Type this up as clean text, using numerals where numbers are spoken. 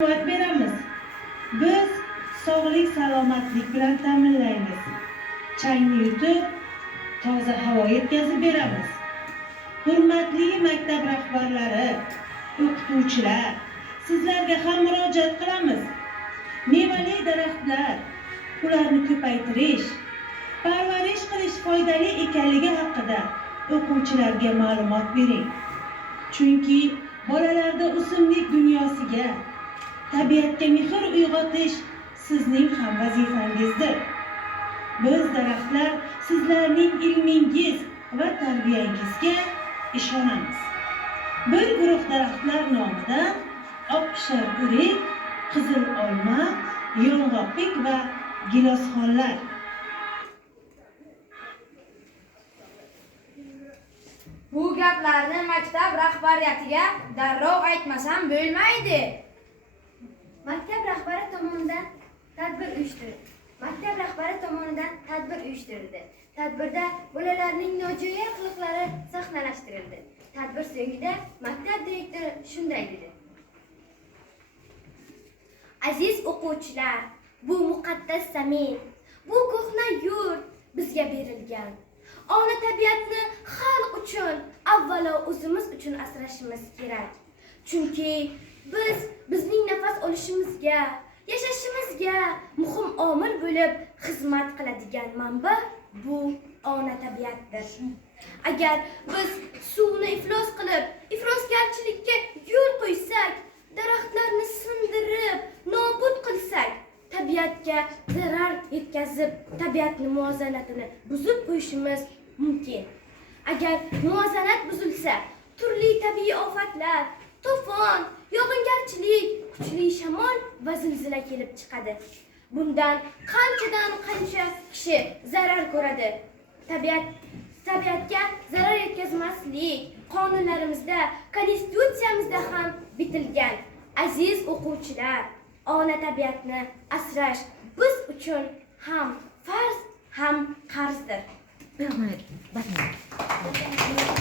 Ma'lumot beramiz. Biz sog'lik salomatlik bilan ta'minlaymiz. Chayni yutib, toza havo yetkazib beramiz. Hurmatli maktab rahbarlari, o'qituvchilar, sizlarga ham murojaat qilamiz. Mevali daraxtlar, ularni ko'paytirish, parvarish qilish foydali ekanligi haqida o'quvchilarga ma'lumot bering. Chunki bolalarda o'simlik dunyosiga, tabiatga mehr uyg'otish sizning ham vazifangizdir. Biz daraxtlar sizlarning ilmingiz va tarbiyangizga ishonamiz. Bir guruh daraxtlar nomidan oqpishar o'rik, qizil olma, yong'oqlik va gilosxonlar. Bu gaplarni maktab rahbariyatiga darrov aytmasam bo'lmaydi. Maktab rahbari tomonidan tadbir uyushtirildi. Tadbirda bolalarning nojo'ya qiliqlari sahnalashtirildi. Tadbir so'ngida maktab direktori shunday dedi: Aziz o'quvchilar, bu muqaddas zamin, bu ko'hna yurt bizga berilgan. Ona tabiatni xalq uchun, avvalo o'zimiz uchun asrashimiz kerak. Chunki bizning nafas olishimizga, yashashimizga muhim omil bo'lib xizmat qiladigan manba bu ona tabiatdir. Agar biz suvni iflos qilib, iflosgarchilikka yo'l qo'ysak, daraxtlarni sindirib, nobud qilsak, tabiatga zarar yetkazib, tabiatning muvozanatini buzib qo'yishimiz mumkin. Agar muvozanat buzilsa, turli tabiiy ofatlar, to'fon, yog'ingarchilik, kuchli shamol va zilzila kelib chiqadi. Bundan qanchadan qancha kishi zarar ko'radi. Tabiatga zarar yetkazmaslik qonunlarimizda, konstitutsiyamizda ham bitilgan. Aziz o'quvchilar, ona tabiatni asrash biz uchun ham farz, ham qarzdir.